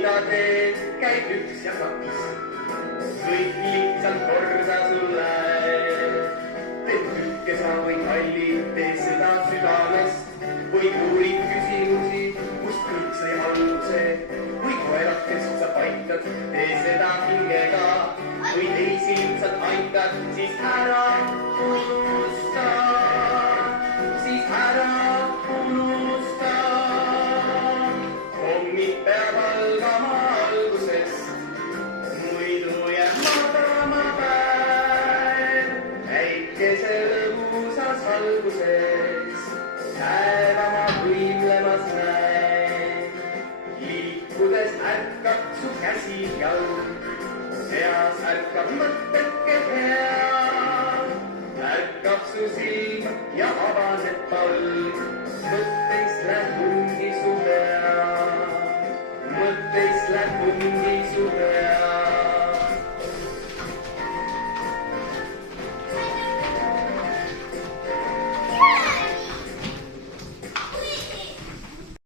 mida teed, käib üks ja kaks. Kõik lihtsalt korda sulle. Teed tükkesa või kalli, tee seda südamest. Või uurid küsimusi, kust kõik sai alguse. Või koerakest sa paitad, tee seda hingega. Või teisi lihtsalt aitad, siis ära unusta. Siis ära unusta. Hommik peab algama alguses, muidu jääb magama päev. Päikese lõbusas valguses päevama võimlemas näen. Liikudes ärkab su käsi jalg, seas ärkab mõtteke hea. Ärkab su silm ja avaneb palg, mõtteist läheb